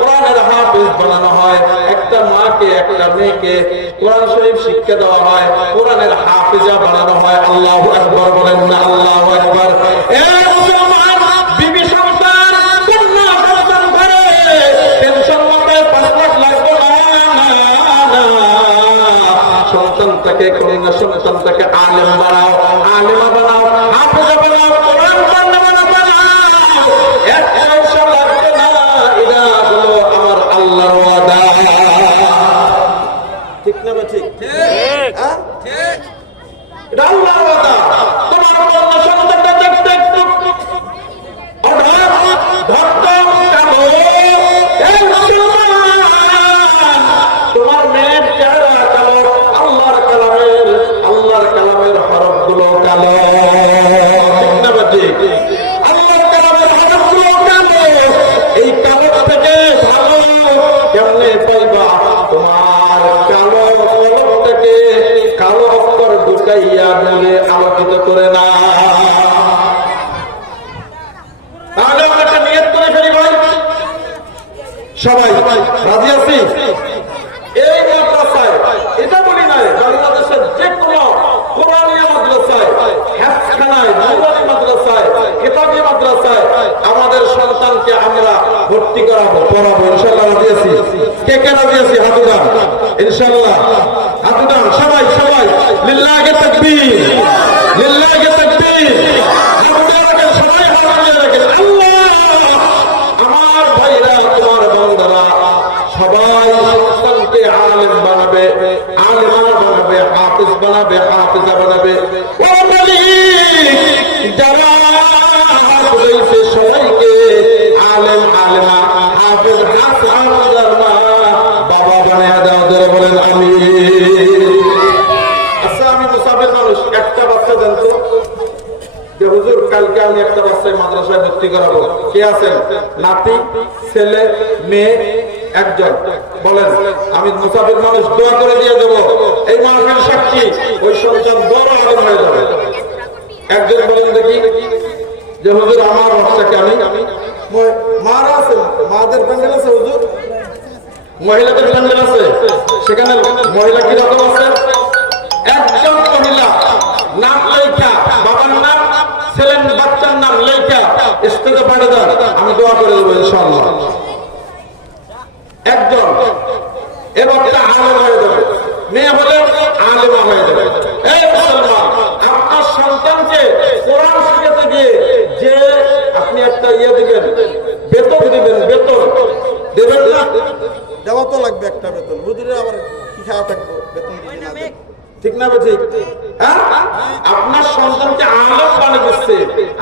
কোরআনের হাফেজ বানানো হয়, একটা মাকে একটা মেয়েকে কোরআন শরীফ শিক্ষা দেওয়া হয়, কোরআনের হাফেজা বানানো হয়। আল্লাহু আকবার বলেন না? আল্লাহু আকবার। বিবি সন্তান কন্যা সন্তান করে টেনশন মাথায় 5 লাখ লাগবে সন্তানটাকে কন্যা সন্তানটাকে আলেম বানাও, আলেমা বানাও, হাফেজা বানাও, কোরআন বানাও। ঠিক না? ঠিক ঠিক। এটা আল্লাহর ওয়াদা। তোমার কন্যা সন্তানটা দেখতে একটু তোমার মেয়ের চেহারা কালো, আল্লাহর কালামের হরফ গুলো কালো। ঠিক না? ঠিক। আল্লাহর কালামের হরফ গুলো কালো। এই কালো থেকে ভালো কেমনে পাইবা? তোমার কালো কলমটাকে কালো অক্ষর ঢুকাইয়া নূরে আলোকিত করে না। তাহলে আমরা একটা নিয়ত করে ফেলি ভাই, সবাই রাজি আছি? এই মাদ্রাসায়, এটা বলি নাই, বাংলাদেশের যে কোনো কোরআনিয়া মাদ্রাসায়, হেফজখানায়, নুরানি মাদ্রাসায়, কিতাবী মাদ্রাসায় আমাদের সন্তানকে আমরা ভর্তি করাবো, পড়াবো। ইনশাআল্লাহ রাজি আছি? কে কে রাজি আছি? হাত উঠান। ইনশাআল্লাহ হাত উঠান। সবাই সবাই লিল্লাহি তাকবীর, লিল্লাহি তাকবীর। সবাই হাত রাখেন। আল্লাহ, আমার ভাইরা, তোমার বান্দারা সবাই সন্তানকে আলেম বানাবে, আলেমা বানাবে, হাফেজ বানাবে, হাফেজা বানাবে। ও মালিক, যারা হইছে সবাইকে আলেম, আলেমা, হাফেজ, হাফেজার মা বাবা বানায়া দাও। যারা বলেন আমিন। আচ্ছা, আমি মুসাফির মানুষ, একটা বাচ্চা জানতো যে হুজুর কালকে আমি একটা বাচ্চায় মাদ্রাসায় ভর্তি করাবো, কে আছেন? নাতি, ছেলে, মেয়ে একজন বলেন। আমি মুসাফির মানুষ, দোয়া করে দিয়ে দেবো। এই মাহফিল সাক্ষী, ওই সন্তান বড় আলেম হয়ে যাবে। একজন বলেন দেখি যে হুজুর আমার বাচ্চাকে আমি, মারা আছে, মাদের প্যান্ডেল আছে হুজুর, মহিলাদের প্যান্ডেল আছে, সেখানে মহিলা কিরকম আছে? একজন মহিলা নাম লেখা, বাবার নাম, ছেলের বাচ্চার নাম লেখা স্টেজে পাঠিয়ে দেন, আমি দোয়া করে দেবো ইনশাআল্লাহ। একজন এবং আলেম হয়ে যাবে, মেয়ে হলে আলেমা হয়ে যাবে। এই মুসলমান, আপনার সন্তানকে কোরআন শিখাতে গিয়ে যে আপনি একটা দিবেন, বেতন দিবেন, বেতন দেবেন না? দেওয়া তো লাগবে একটা বেতন। হুজুরে আবার কি খাওয়া থাকবো, বেতন দিবেন না? ঠিক না? ঠিক। হ্যাঁ, আপনার সন্তানকে আলেম বানিয়ে দিচ্ছে,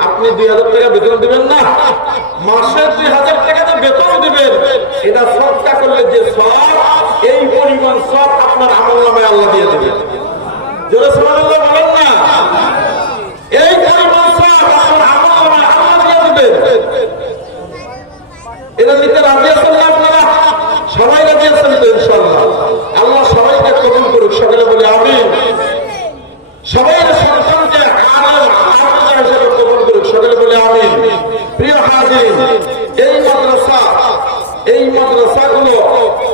আপনি 2000 টাকা বেতন দিবেন না? মাসে 2000 টাকা যে বেতন দিবেন, এটা সদকা করলে যে সব, এই পরিমাণ সব আপনার আমলনামায় আল্লাহ দিয়ে দেবেন। জোরে সুবহানাল্লাহ বলেন না? এই পরিমাণ সব আপনার আমলনামায় আল্লাহ দিয়ে দিবেন। এটা নিতে রাজি আছেন না আপনারা? সবাই রাজি আছেন তো? ইনশাআল্লাহ আল্লাহ সবাইকে কবুল করুক। সকলে বলে আমিন। সবাই সন্তানকে আলেম, হাফেজ হিসেবে কবুল করুক। সকলে বলে আমিন। প্রিয় হাজির, এই মাদ্রাসাগুলো,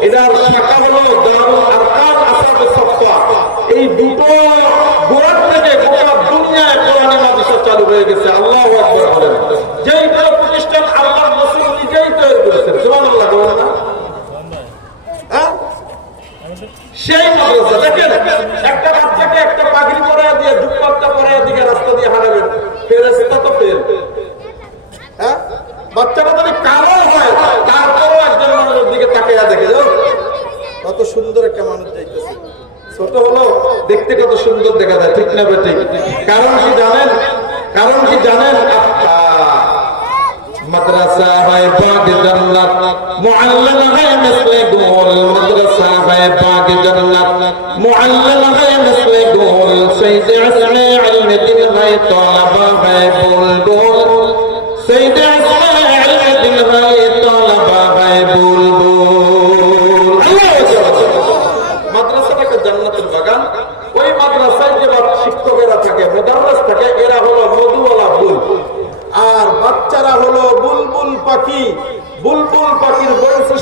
এটার শাখা হলো দারুল আরকাম আসহাবে সাফা। এই দুটো গোড়া থেকে গোটা দুনিয়ায় কোরআনী মাদ্রাসা চালু হয়ে গেছে। আল্লাহু আকবার বলেন। যেই প্রতিষ্ঠান আল্লাহর রাসূল নিজেই তৈরি করেছেন। সুবহানাল্লাহ বলেন না? সেই মাদ্রাসা দেখেন, একটা বাচ্চাকে একটা পাগড়ি পরায় দিয়ে, দুপাট্টা পরায় দিয়ে রাস্তা দিয়ে হারাবেন, ফেরেশতা তো ফের। হ্যাঁ, বাচ্চাটা যদি কালো হয়, তারপরও একজন মানুষের দিকে তাকিয়ে দেখে, কত সুন্দর একটা মানুষ যাইতেছে। ছোট হলো দেখতে কত সুন্দর দেখা যায়। ঠিক না বেঠিক? কারণ কি জানেন? কারণ কি জানেন? मदरसा है बाग जन्नत, मुअल्लिम है मिस्ले गोल। मदरसा है बाग जन्नत, मुअल्लिम है मिस्ले गोल। सैयद इसमे इल्म दिन है, तलबा है बुलबुल। सैयद इसमे इल्म दिन है, तलबा है बुलबुल। মাদ্রাসাটাকে জান্নাতের বাগান। ওই মাদ্রাসায় যে শিক্ষকেরা থাকে, মুদাররিস থাকে, এরা হলো মধুওয়ালা ফুল, আর বাচ্চারা হলো বুলবুল পাখি। বুলবুল পাখির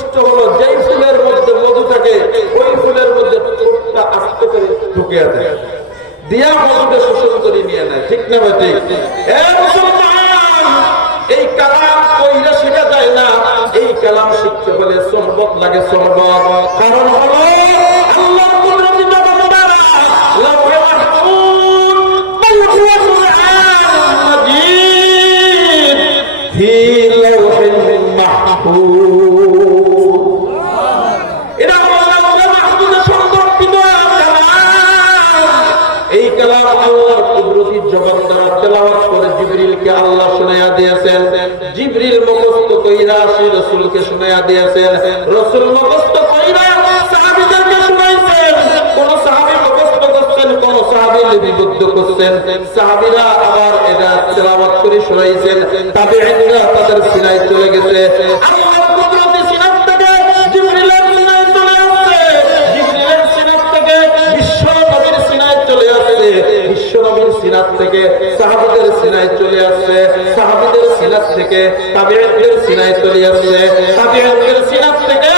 বৈশিষ্ট্য হলো যেই ফুলের মধ্যে মধু থাকে ওই ফুলের মধ্যে ঠোঁটটা আস্তে করে ঢুকিয়ে দেয়, দিয়া মধুকে শোষণ করে নিয়ে নেয়। ঠিক না ভাই? ঠিক। এই কালাম কইরা শেখা যায় না, এই কালাম শিখতে হলে সহবত লাগে, সহবত। কারণ হলো আল্লাহ কুদরতি জগৎ দ্বারা লাউহে মাহফুজ বাল হুয়া কুরআনুন মাজিদ ফি লাউহিল মাহফুজ। এটা লাউহে মাহফুজে সংরক্ষিত এই কালাম আল্লাহর কুদরতি জগৎ দ্বারা তেলাওয়াত করে জিবরিলকে আল্লাহ শুনাইয়া দিয়েছেন। জিবরিল মুখস্থ কইরা আসি রাসূলকে শুনাইয়া দিয়েছেন। রাসূল মুখস্থ কইরা সাহাবীদেরকে শুনাইছেন। কোন সাহাবী মুখস্থ করছেন, কোন সাহাবী লিপিবদ্ধ করছেন, সাহাবীরা আবার এটা তেলাওয়াত করে শুনাইছেন। তাবেঈনরা তাদের সিনায় চলে গেছে। আল্লাহর কুদরতি সিনাত থেকে জিবরিলের সিনায় চলে আসছে, জিবরিলের সিনাত থেকে বিশ্ব নবীর সিনায় চলে আসছে, বিশ্ব নবীর সিনাত থেকে সাহাবীদের সিনায় চলে আসছে, সাহাবীদের সিনাত থেকে তাবেঈনদের সিনায় চলে আসছে, তাবেঈনদের সিনাত থেকে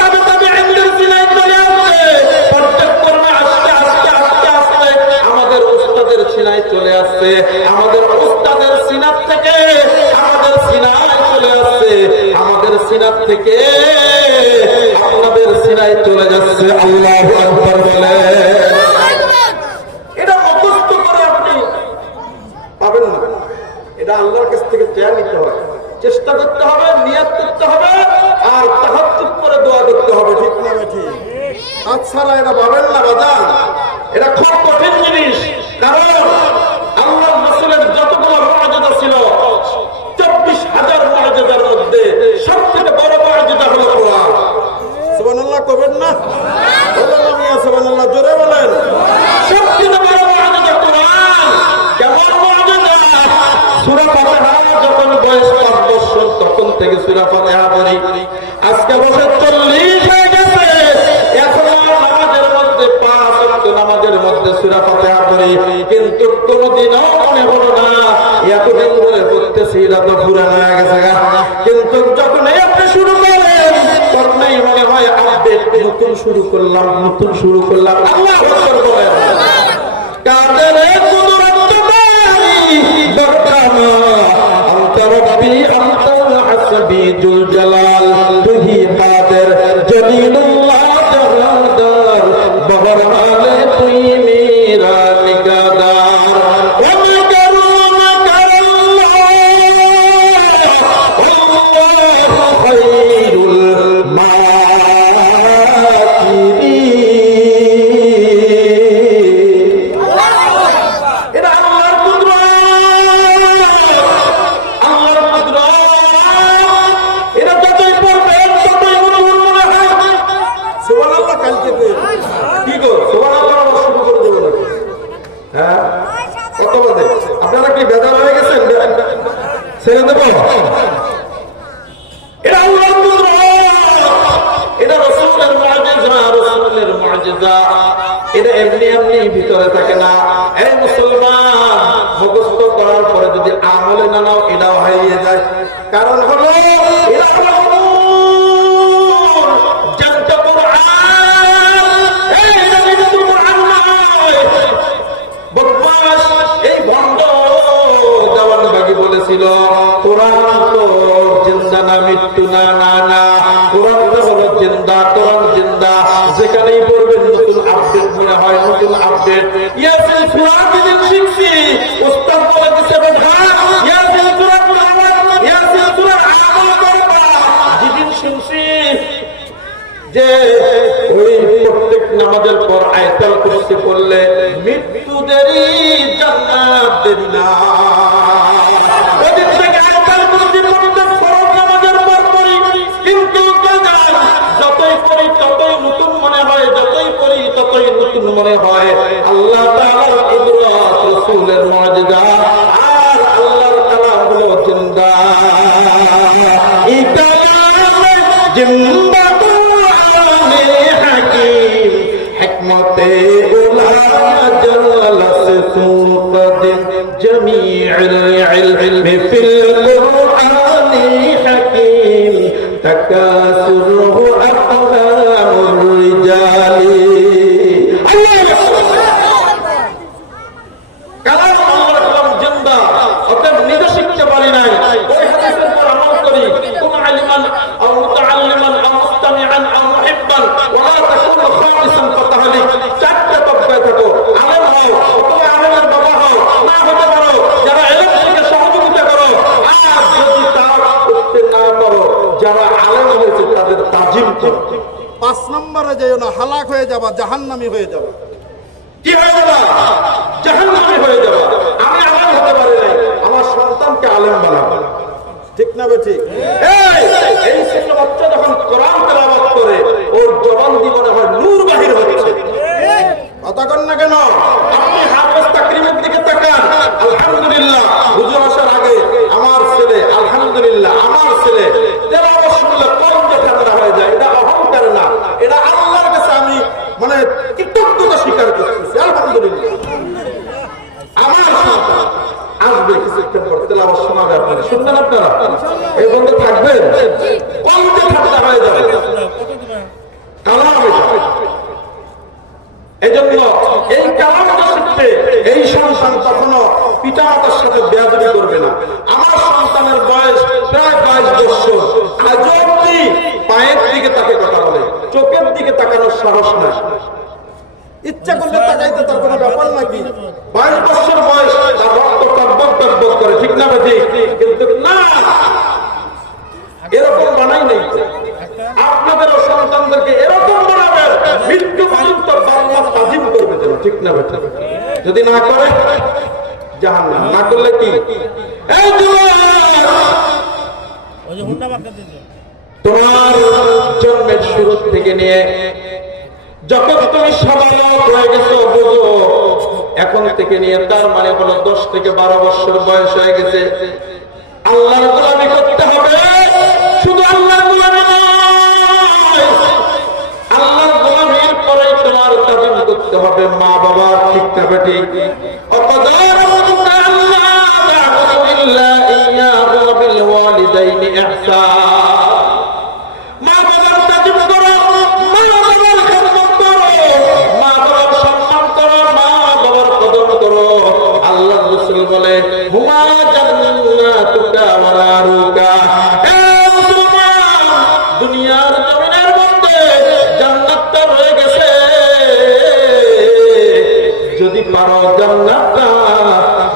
তাবেঈনদের সিনায় চলে আসছে। পর্যায়ক্রমে আস্তে আস্তে আস্তে আস্তে আমাদের উস্তাদের সিনায় চলে আসছে, আমাদের উস্তাদের সিনাত থেকে আমাদের সিনায় চলে আসছে, আমাদের সিনাত থেকে আপনাদের সিনায় চলে যাচ্ছে। আল্লাহু আকবার বলে এটা মুখস্থ করে আপনি পাবেন না। এটা আল্লাহর কাছ থেকে চেয়ে নিতে হবে, চেষ্টা করতে হবে, নিয়ত করতে হবে, আর তাহাজ্জুদ করে দোয়া করতে হবে। ঠিক না? ঠিক। তাছাড়া এটা পাবেন না বাজান। এটা খুব কঠিন জিনিস। কারণ আল্লাহর রাসূলের যতগুলো মুআজিজা ছিল 24,000 মুআজিজার মধ্যে সবথেকে বড় মুআজিজা হলো কোরআন। সুবহানাল্লাহ কবেন না? বলেন না মিয়া সুবহানাল্লাহ, জোরে বলেন। সবথেকে বড় মুআজিজা কোরআন। কেমন মুআজিজা? সূরা ফাতিহা যখন বয়স 5 বছর তখন থেকে সূরা ফাতিহা পড়ি। আজকে বছর 40 হয়ে গেছে, এখনো নামাজের মধ্যে 5 ওয়াক্ত নামাজের মধ্যে সূরা ফাতিহা পড়ি, কিন্তু কোনদিনও মনে হলো না এতদিন ধরে পড়তেছি এটা তো পুরানো হয়ে গেছে। কিন্তু যখন আপনি শুরু করেন তখনই মনে হয় আপডেট, নতুন শুরু করলাম, নতুন শুরু করলাম। আল্লাহু আকবার বলেন। কাদের কুদরত বরকামা আনতা রব্বি আনতা হাসবি জুল জালাল তুহি কাদের জলিলুল্লাহ জাহাদার বহর হালে তুই মেরা নিগাদার। ওয়া মাকারুনা কারাল্লাহ আল্লাহু খায়রুল মাকিরিন। এটা আল্লাহর কুদরত, আল্লাহর কুদরত। এটা যতই পড়বেন ততই নতুন মনে হয়। সুবহানাল্লাহ। কালকে কি গো সুবহানাল্লাহ শুরু করে দেব নাকি? হ্যাঁ, কত বাজে? আপনারা কি বেজার হয়ে গেছেন? ছেড়ে দেব? এটা আল্লাহর কুদরত, এটা রাসূলের মুআজিজা, রাসূলের মুআজিজা। এটা এমনি এমনি ভিতরে থাকে না। এই মুসলমান, মুখস্থ করার পরে যদি আমলে না নাও এটাও হারিয়ে যায়। কারণ হলো এটা হলো নূর, জানতে কোরআন। এই এটা কিন্তু কোরআন নয়। বদমাশ এই ভণ্ড দেওয়ানবাগী বলেছিল কোরআন তো জিন্দা না, মৃত্যু না। না না, কোরআন তো হলো জিন্দা, কোরআন জিন্দা। যেখানেই পড়বেন নতুন আপডেট মনে হয়, নতুন আপডেট। ইয়াসিন সূরা যেদিন শিখছি উস্তাদ বলে দিছে ইয়াসিন সূরা কোরআন, ইয়াসিন সূরা আমল করবা। যেদিন শুনছি যে ওই প্রত্যেক নামাজের পর আয়াতুল কুরসি পড়লে মৃত্যু দেরি জান্নাত দেরি না, ওদিন থেকে আয়াতুল কুরসি পড়তে ফরজ নামাজের পর পড়ি। কিন্তু যতই পড়ি ততই নতুন মনে হয়, যতই পড়ি ততই নতুন মনে হয়। আল্লাহ তাআলার কুদরত, রাসূলের মুআজিজা, আর আল্লাহর কালাম হলো জিন্দা। এই কালাম জিন্দা হাকিম হিকমতে উলা জালাস সুকদিন জমিউল ইলমি ফিল কুরআনি হাকিম তাকাস তাসুরহু আকলামুর রিজালি। কালাম আল্লাহর কালাম জিন্দা, অতএব নিজে শিখতে পারি নাই, ওই হাদিসের উপর আমল করি। কুন আলিমান আও মুতাআল্লিমান আও মুস্তামিআন আও মুহিব্বান ওয়া লা তাকুন খামিসান ফাতাহলিক। চারটি তকবায় থাকো, আলেম হও অথবা আলেমের বাবা হও, না হতে পারো যারা ইলম থেকে সহযোগিতা করো। আর যদি তা করতে না পারো, যারা আলেম হয়েছে তাদের তাজিম করো। 5 নম্বরে যেও না, হালাক হয়ে যাবা, জাহান্নামী হয়ে যাবা। কি হয়ে যাবা? জাহান্নামী হয়ে যাবা। আমি আলেম হতে পারি নাই, আমার সন্তানকে আলেম বানাবো। ঠিক না বেঠিক? এই ছোট বাচ্চা যখন কোরআন তেলাওয়াত করে, ওর জবান দিয়ে মনে হয় নূর বাহির হচ্ছে। কথা কন না কেন? আপনি হাফেজ তাকরিমের দিকে তাকান। আলহামদুলিল্লাহ, হুজুর আসার আগে আমার ছেলে, আলহামদুলিল্লাহ আমার ছেলে তেলাওয়াত শুনলে কলম ঠান্ডা হয়ে যায়। এটা অহংকার না, এটা আল্লাহর কাছে আমি মানে কৃতজ্ঞতা স্বীকার করতেছি। আলহামদুলিল্লাহ। আমার সন্তান আসবে কিছুক্ষণ পর, তেলাওয়াত শোনাবে, আপনারা শুনবেন, আপনারা এই বন্ধু থাকবেন, কলম ঠান্ডা হয়ে যাবে। কালাম এজন্য এই কালামটা শিখতে এই সন্তান কখনো পিতামাতার সাথে বেয়াদবি করবে না। আমার সন্তানের বয়স প্রায় 22 বছর, আজ অবধি পায়ের দিকে তাকে কথা বলে, চোখের দিকে তাকানোর সাহস নাই। ইচ্ছা করলে তাকাইতে তার কোনো ব্যাপার নাকি? 22 বছর বয়স, তার রক্ত টকবক টকবক করে, ঠিক না ঠিক? কিন্তু না, এরকম বানাই নাই। আপনাদের সন্তানদেরকে এরকম বানাবেন, মৃত্যু পর্যন্ত বাংলা তাজিম করবে, ঠিক না বেটা? যদি না করে জাহান্নাম, না করলে কি? এই তোমার জন্মের শুরু থেকে নিয়ে যখন তুমি স্বাভাবিক হয়ে গেছো, বুঝো এখন থেকে নিয়ে তার মানে হলো 10 থেকে 12 বছর বয়স হয়ে গেছে। আল্লাহর গোলামি করতে হবে, শুধু আল্লাহর গোলামি নয়, আল্লাহর গোলামির পরেই তোমার তাজিম করতে হবে মা বাবা, ঠিক না বেঠিক? অকদারুকা আল্লাহ তা'বুদু ইল্লা ইয়্যাহু ওয়া বিল ওয়ালিদাইনি ইহসান। মা বাবার তাজিম করো, মা বাবার খেদমত করো, মা বাবার সম্মান করো, মা বাবার কদর করো। আল্লাহ রাসূল বলে হুমা জান্নাতুকা ওয়া নারুকা। দুনিয়ার জমিনের মধ্যে জান্নাতটা রয়ে গেছে, যদি পারো জান্নাতটা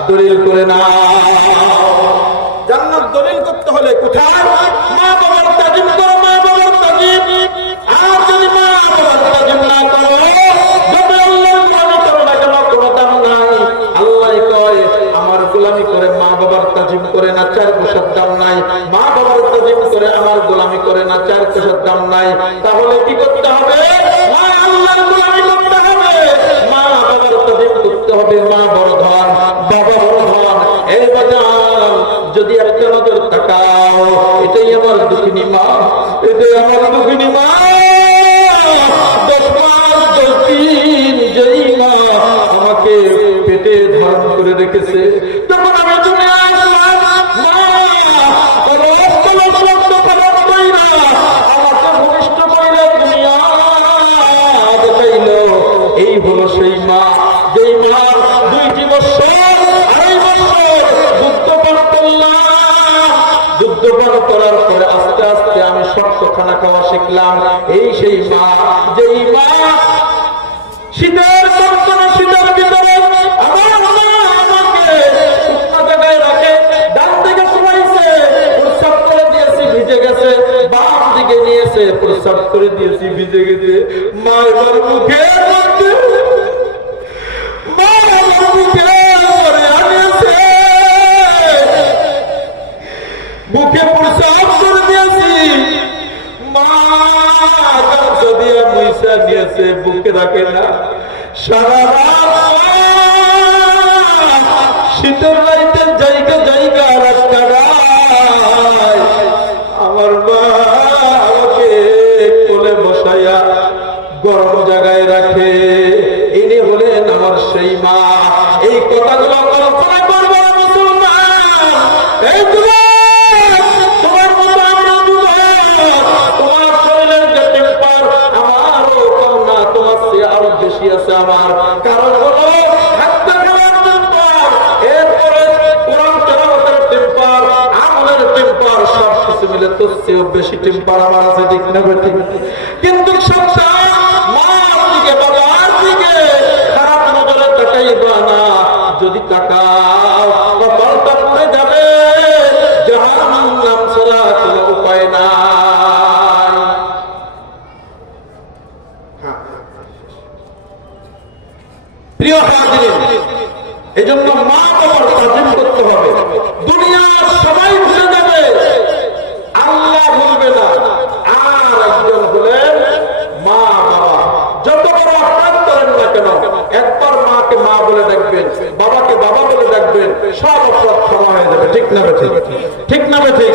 দলিল করে না। জান্নাত দলিল করতে হলে কোথায়? মা বাবার তাজিম করো, মা বাবার তাজিম। আর যদি মা বাবার তাজিম না করো, যত আল্লাহর গোলামি করো না কেন, কোনো দাম নাই। আল্লাহ কয় আমার গোলামি করে মা বাবার তাজিম করে না, 4 পয়সার দাম নাই। মা বাবার তাজিম করে আমার গোলামি করে না, 4 পয়সার দাম নাই। তাহলে কি করতে হবে? মা আল্লাহর গোলামি করতে হবে, মা বাবার তাজিম করতে হবে। মা বড় ধন, বাবা বড় ধন। এই বাজার যদি একটা নজর তাকাও, এটাই আমার দুঃখিনী মা, এটাই আমার দুঃখিনী মা। 10 মাস 10 দিন যেই মা আমাকে পেটে ধারণ করে রেখেছে, তখন আমি দুনিয়ায় আসলাম, মা আমাকে ভূমিষ্ঠ কইরা দুনিয়া দেখাইলো। এই হলো সেই মা, যেই মা 2টি বছর 2.5 বছর দুগ্ধ পান করলাম। দুগ্ধ পান করার পরে আস্তে আস্তে আমি শক্ত খানা খাওয়া শিখলাম। এই সেই মা, যেই মা শীতের কনকনে শীতের ভিতরে আমার মা আমাকে শুকনো জায়গায় রাখে, ডান দিকে শোয়াইছে, প্রস্রাব করে দিয়েছি ভিজে গেছে, বাম দিকে নিয়েছে, প্রস্রাব করে দিয়েছি ভিজে গেছে। মা এবার মুখে বুকে প্রস্রাব করে দিয়েছি, মা যদি মহিষা নিয়েছে, বুকে রাখে না। সারা শীতের রাইতে জায়গা জায়গা রাস্তা আমার মা আমাকে কোলে বসাইয়া গরম জায়গায় রাখে। ইনি হলেন আমার সেই মা। এই কথাগুলো কল্পনা করবো মুসলমান। এই তোমার মতো আমরা তোমার চেয়েও বেশি টেম্পার আমার আছে, ঠিক না ঠিক? কিন্তু সন্তান মার দিকে বাবার দিকে খারাপ নজরে তাকাইবা না। যদি তাকাও কপালটা পুড়ে যাবে, জাহান্নাম ছাড়া কোনো উপায় নাই। প্রিয় হাজিরিন, এজন্য মা বাবার তাজিম করতে হবে। দুনিয়ার সবাই ভুলে যাবে, আল্লাহ ভুলবে না। আর একজন হলেন মা বাবা। যত বড় অপরাধ করেন না কেন, একবার মাকে মা বলে ডাকবেন, বাবাকে বাবা বলে ডাকবেন, সব অপরাধ ক্ষমা হয়ে যাবে, ঠিক না ঠিক? ঠিক না ঠিক?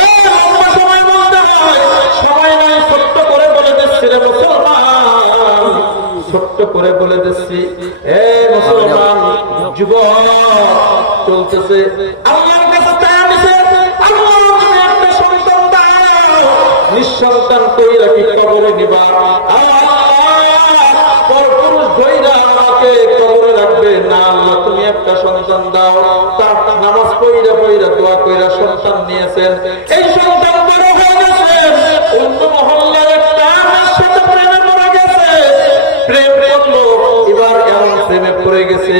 এই লম্বা সময় বলতে হয়, সময় নাই, ছোট্ট করে বলে দিচ্ছি রে মুসলমান, ছোট্ট করে বলে দিচ্ছি, এ মুসলমান যুবক চলতেছে আল্লাহর কাছে চায়া দিছে, আল্লাহ তুমি একটা সন্তান দাও, নিঃসন্তান কইরা কি কবরে নিবা? পরপুরুষ ধইরা আমাকে কবরে রাখবে না, আল্লাহ তুমি একটা সন্তান দাও। তার নামাজ পড়িরা পড়িরা দোয়া কইরা সন্তান নিয়েছেন, এই সন্তান বড় হয়ে গেছে, অন্য মহল্লার একটা মেয়ের সাথে প্রেমে পড়ে গেছে, প্রেম করলো, এবার এমন প্রেমে পড়ে গেছে,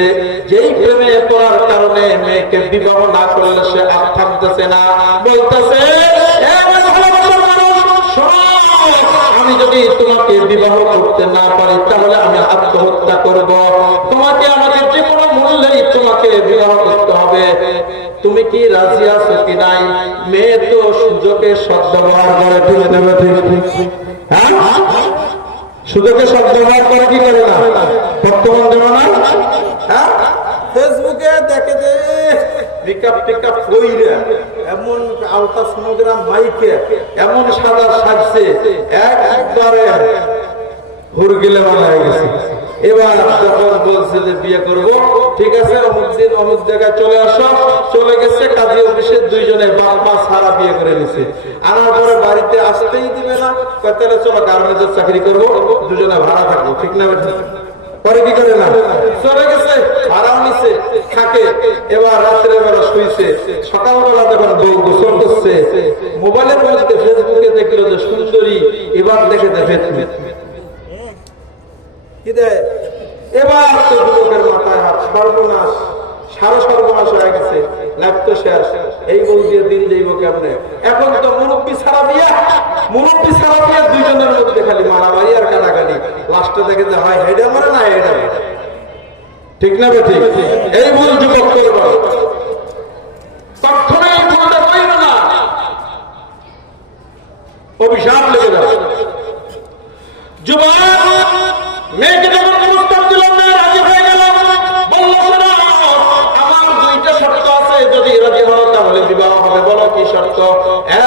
যেই প্রেমে পড়ার কারণে মেয়েকে বিবাহ না করলে সে আর থামতেছে না, বলতেছে আমি যদি তোমাকে বিবাহ করতে না পারি তাহলে আমি আত্মহত্যা করব, তোমাকে আমাকে যে কোনো মূল্যেই তোমাকে বিবাহ করতে হবে, তুমি কি রাজি আছো কি নাই? মেয়ে তো সুযোগে সদ্ব্যবহার করে, ঠিক নেবে ঠিক? হ্যাঁ, সুযোগে সদ্ব্যবহার করে কি করে না বর্তমান জমানা? হ্যাঁ, ফেসবুকে দেখে যে মেকআপ টেকআপ কইরা এমন আলট্রাসোনোগ্রাম মাইকে এমন সাদা সাজছে, একবারে হুরগিলে বানায় গেছে। এবার যখন বলছে যে বিয়ে করব, ঠিক আছে অমুক দিন অমুক জায়গায় চলে আসো, চলে গেছে কাজী অফিসে, দুইজনে বাবা সারা বিয়ে করে নিছে। আনার পরে বাড়িতে আসতেই দিবে না, তাহলে চলো গার্মেন্টসের চাকরি করবো, দুজনে ভাড়া থাকবো, ঠিক না? করে কি করে না? চলে গেছে, ভাড়াও নিছে, থাকে। এবার রাত্রে বেলা শুইছে, সকালবেলা যখন বউ গোসল করছে, মোবাইলের মধ্যে ফেসবুকে দেখলো যে সুন্দরী, এবার দেখে দেখে কি দেয়, এবার তো যুবকের মাথায় হাত, সর্বনাশ, সারা সর্বনাশ হয়ে গেছে, লাগতো শেষ, এই বউ দিয়ে দিন যাইব কেমনে? এখন তো মুরব্বী ছাড়া দিয়া, মুরব্বী ছাড়া দিয়া দুইজনের মধ্যে খালি মারামারি আর কাটাকাটি, লাস্টে দেখে যে হয় হেডা মারে না হেডা মারে, ঠিক না ঠিক? এই ভুল যুবক করব, কখনো এই ভুলটা কইব না, অভিশাপ লেগে যাবে। যুবক মেয়েকে যখন প্রস্তাব দিলাম না, রাজি হয়ে গেল, বলল আমার দুইটা শর্ত আছে, যদি রাজি হলো তাহলে বিবাহ হবে। বলো কি শর্ত?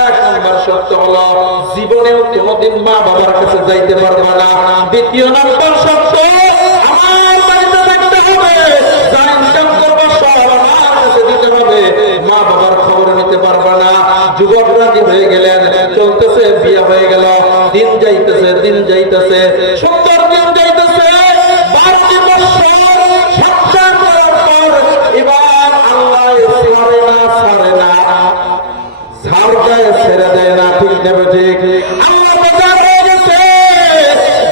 এক নম্বর শর্ত হলো জীবনেও কোনোদিন মা বাবার কাছে যাইতে পারবে না। দ্বিতীয় নম্বর শর্ত আমার বাড়িতে থাকতে হবে, যা ইনকাম করবো সব আমার কাছে দিতে হবে, মা বাবার খবর নিতে পারবে না। যুবক রাজি হয়ে গেলেন, চলতেছে, বিয়ে হয়ে গেল, দিন যাইতেছে, দিন যাইতেছে, সুন্দর দিন যাইতেছে, 12 বছর সংসার করার পর এবার আল্লাহ ছাড়ে না, ছাড়ে না, ঝাড় দেয়, ছেড়ে দেয় না, ঠিক নেবে ঠিক? আল্লাহ বাজার হয়ে গেছে,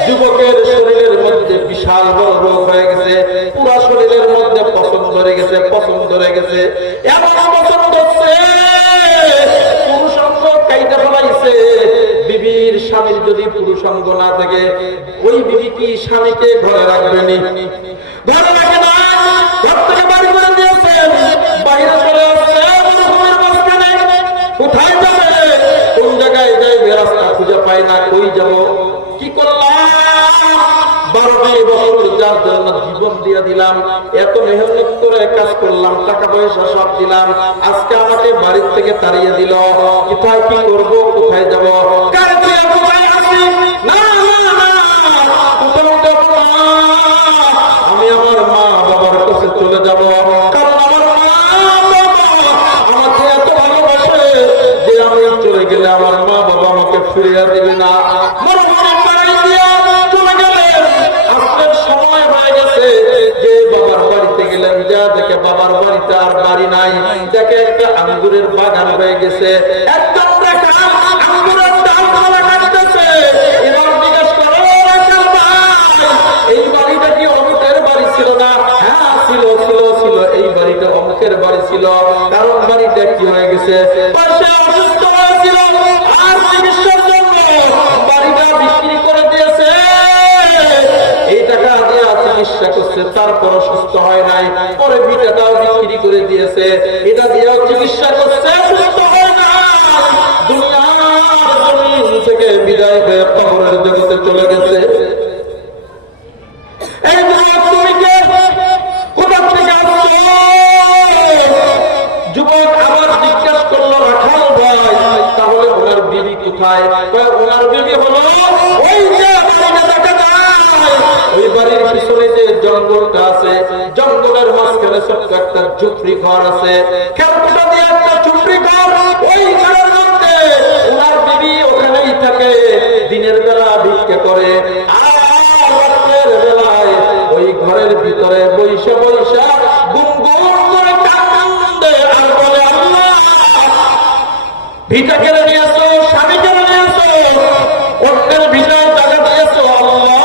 যুবকের শরীরের মধ্যে বিশাল বড় রোগ হয়ে গেছে, পুরো শরীরের মধ্যে পছন্দ ধরে গেছে, পছন্দ ধরে গেছে, এমন পছন্দ হচ্ছে পুরুষাঙ্গ কাইটা ফেলাইছে। বিবির স্বামীর যদি পুরুষাঙ্গ না থাকে, ওই বিবি কি স্বামীকে ঘরে রাখবেনি? ঘরে রাখে না, ঘর থেকে বাড়ি করে দিয়েছেন, বাইরে চলে আসছে, কোথায় যাবে? কোন জায়গায় যাইবে রাস্তা খুঁজে পায় না, কই যাব, কি করলাম? 12 বছর যার জন্য জীবন দিয়ে দিলাম, এত মেহনত করে কাজ করলাম, টাকা পয়সা সব দিলাম, আজকে আমাকে বাড়ির থেকে তাড়িয়ে দিল, কোথায় কি করব, কোথায় যাব? আমি আমার মা বাবার কাছে চলে যাব, কারণ আমার মা আমাকে এত ভালোবাসে যে আমি চলে গেলে আমার মা বাবা আমাকে ফিরিয়ে দিবে না। সময় হয়ে গেছে যে বাবার বাড়িতে গেলেন, যা দেখে বাবার বাড়িতে আর বাড়ি নাই, দেখে একটা আঙ্গুরের বাগান হয়ে গেছে, একদম বিদায় হয়ে কবরের জগতে চলে গেছে। এই যুবক তুমি কে, কোথা থেকে আসছো? যুবক আবার জিজ্ঞেস করলো রাখাল ভাই তাহলে ওনার বিবি কোথায়? ওনার বিবি হলো ওই যে বাড়িটা দেখা যায়, ওই বাড়ির পিছনে যে জঙ্গলটা আছে, জঙ্গলের মাঝখানে ছোট্ট একটা ঝুপড়ি ঘর আছে, খেলকুটা দিয়ে একটা ঝুপড়ি ঘর, ওই ঘরের মধ্যে ওনার বিবি ওখানেই থাকে, দিনের বেলা ভিক্ষা করে, আর রাতের বেলায় ওই ঘরের ভিতরে বৈশা বৈশা গুনগুন করে কান্দে আর বলে আল্লাহ ভিটা কেড়ে নিয়েছো, স্বামী কেড়ে নিয়েছো, অন্যের ভিটায় টাকা দিয়েছো আল্লাহ,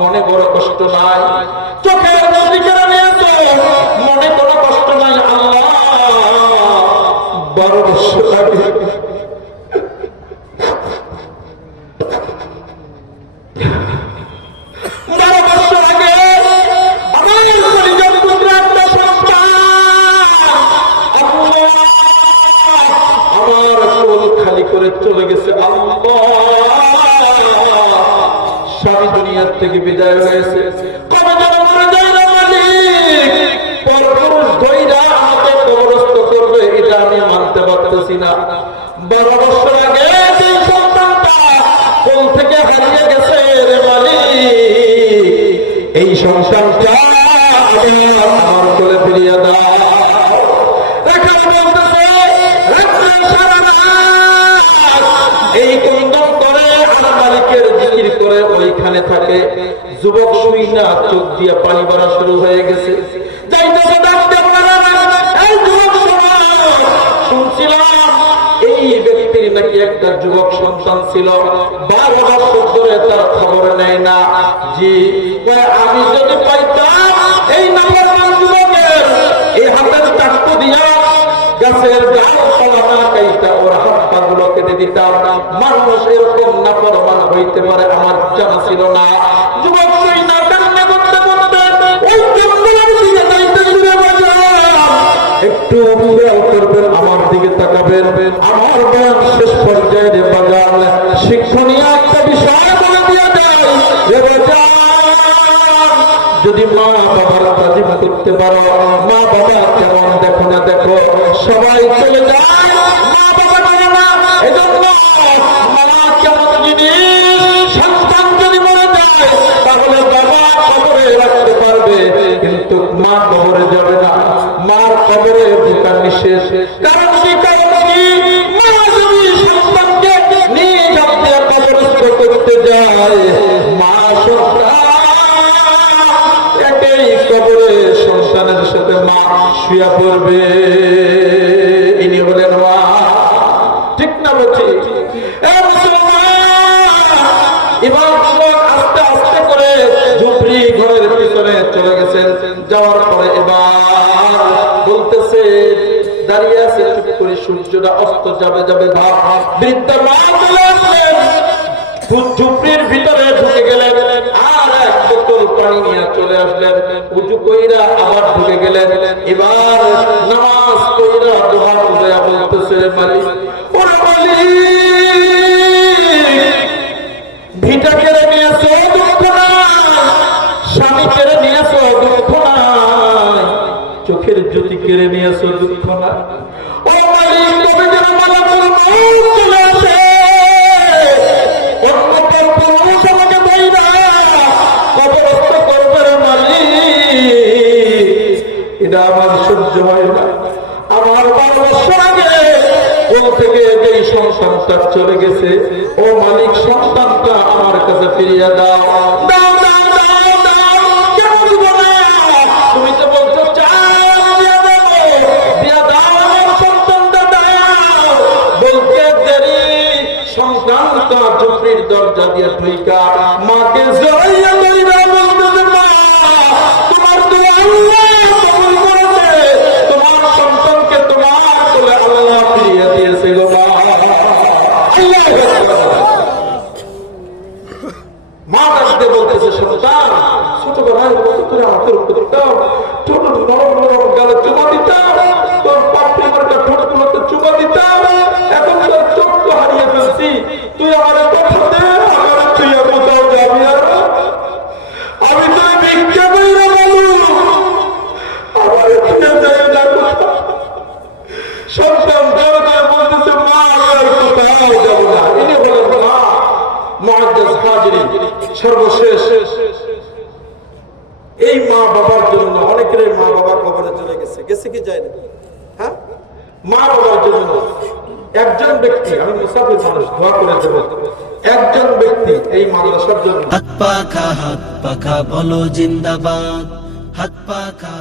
মনে বড় কষ্ট নাই, চোখের নদী কেড়ে নিয়েছো, মনে কোনো কষ্ট নাই আল্লাহ, বড় কষ্ট লাগে। চলে গেছে আল্লাহ, স্বামী দুনিয়ার থেকে বিদায় হয়েছে, কবে যেন মরে যায় না মালিক, পরপুরুষ ধৈরা আমাকে কবরস্থ করবে এটা আমি মানতে পারতেছি না। 12 বছর আগে যে সন্তানটা কোল থেকে হারিয়ে গেছে রে মালিক, এই সন্তানটা আমার কোলে ফিরিয়ে দাও। এই কন্দন করে আর মালিকের জিকির করে ওইখানে থাকে। যুবক শুই না, চোখ দিয়ে পানি বাড়া শুরু হয়ে গেছে। শুনছিলাম এই ব্যক্তির নাকি একটা যুবক সন্তান ছিল, 12 বছর ধরে তার খবর নেয় না। জি আমি যদি পাইতাম এই নাম্বার যুবকের এই হাতের চাকু দিয়া গাছের ডালপালা না কাইটা ওর হাত পা গুলো কেটে দিতাম। মানুষ এরকম নাফরমান হইতে পারে আমার জানা ছিল না। যুবক শুই না কান্না করতে করতে ওই জঙ্গলের দিকে যাইতে শুরু একটু খেয়াল করবেন, আমার দিকে তাকাবেন। আমার বয়ান শেষ পর্যায়ে রে বাজান শিক্ষণীয় একটা বিষয় বলে দিয়ে দেয়। যদি মা বাবার তাজিম করতে পারো, মা বাবা কেমন দেখো না দেখো, সবাই চলে যায়, মা বাবা বলে না। এজন্য মা কেমন জিনিস, সন্তান যদি মরে যায় তাহলে বাবা কবরে রাখতে পারবে, কিন্তু মা কবরে যাবে না, মার কবরে ঢোকা নিষেধ। কারণ কি মা যদি সন্তানকে নিজ হাতে কবরস্থ করতে যায়, মা সন্তান একই কবরে সন্তানের সাথে মা শুয়ে পড়বে। ইনি বলেন মা, ঠিক না বলছি? এবার আস্তে আস্তে করে ঝুপড়ি ঘরের ভিতরে চলে গেছেন। যাওয়ার পরে এবার বলতেছে, দাঁড়িয়ে আছে চুপ করে, সূর্যটা অস্ত যাবে যাবে ভাব। বৃদ্ধা মা চলে আসলেন, ঝুপড়ির ভিতরে ঢুকে গেলেন, আর এক বোতল পানি নিয়ে চলে আসলেন, উজু কইরা আবার ঢুকে গেলেন। এবার নামাজ কইরা দোয়া পড়ে বলতেছে, মালিক ওরে মালিক, ভিটা কেড়ে নিয়েছো দুঃখ নাই, স্বামী কেড়ে নিয়েছো দুঃখ নাই, চোখের জ্যোতি কেড়ে নিয়েছো দুঃখ নাই। ও মালিক তবে যেন মালাকুল মউত চলে আসে, অন্যতম পুরুষ আমাকে দেয় না, কবরস্থ করবে রে মালিক, এটা আমার সহ্য হয় না। আমার 12 বছর আগে কোল থেকে যেই সন্তানটা চলে গেছে, ও মালিক সন্তানটা আমার কাছে ফিরিয়ে দাও, দাও দাও দাও দাও, কেন দিব না? তুমি তো বলছো দিয়া দাও, আমার সন্তানটা দাও। বলতে দেরি, সন্তানটা ঝুপড়ির দরজা দিয়ে ঢুইকা মাকে জড়াইয়া ধরিয়া বলতেছে, মা তোমার দোয়া আল্লাহ কবুল করেছে, তোমার সন্তানকে তোমার কোলে আল্লাহ ফিরিয়ে দিয়েছে গো মা। মা ডাকতে বলতেছে, সন্তান ছোটবেলায় কত করে হাতের উপর দিতাম, ছোট নরম নরম গালে চুমা দিতাম, তোর পাপড়ি মার্কা ঠোঁটগুলোতে চুমা দিতাম, এখন তোর চোখ তো হারিয়ে ফেলছি, তুই আমার কথা দে, আমার তুই কোথাও যাবি না। আমি তো ভিক্ষা করি না মানুষ, আমার তুই যাই না কোথাও। সন্তান দরকার বলতেছে মা আমার কোথাও যাবো না। ইনি বলেন মা মুআজ্জাজ হাজিরিন, সর্বশেষ এই মা বাবার জন্য অনেকের মা বাবা কবরে চলে গেছে, গেছে কি যায় না? হ্যাঁ, মা বাবার জন্য একজন ব্যক্তি, আমি মুসাফির মানুষ, দোয়া করে দেব, একজন ব্যক্তি এই মাদ্রাসার জন্য হাত পাখা বলো জিন্দাবাদ, হাত পাখা